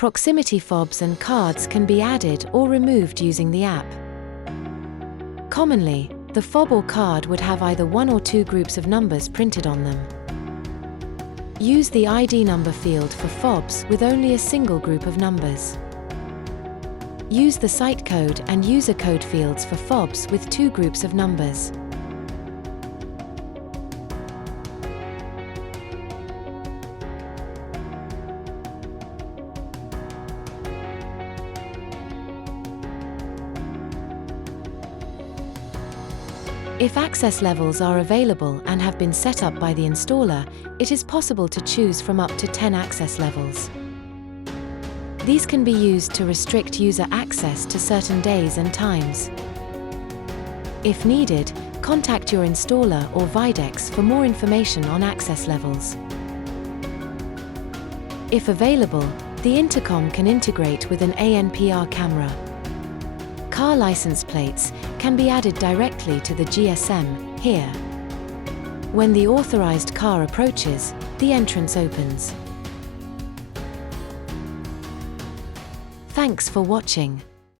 Proximity fobs and cards can be added or removed using the app. Commonly, the fob or card would have either one or two groups of numbers printed on them. Use the ID number field for fobs with only a single group of numbers. Use the site code and user code fields for fobs with two groups of numbers. If access levels are available and have been set up by the installer, it is possible to choose from up to 10 access levels. These can be used to restrict user access to certain days and times. If needed, contact your installer or Videx for more information on access levels. If available, the intercom can integrate with an ANPR camera. Car license plates can be added directly to the GSM, here. When the authorized car approaches, the entrance opens. Thanks for watching.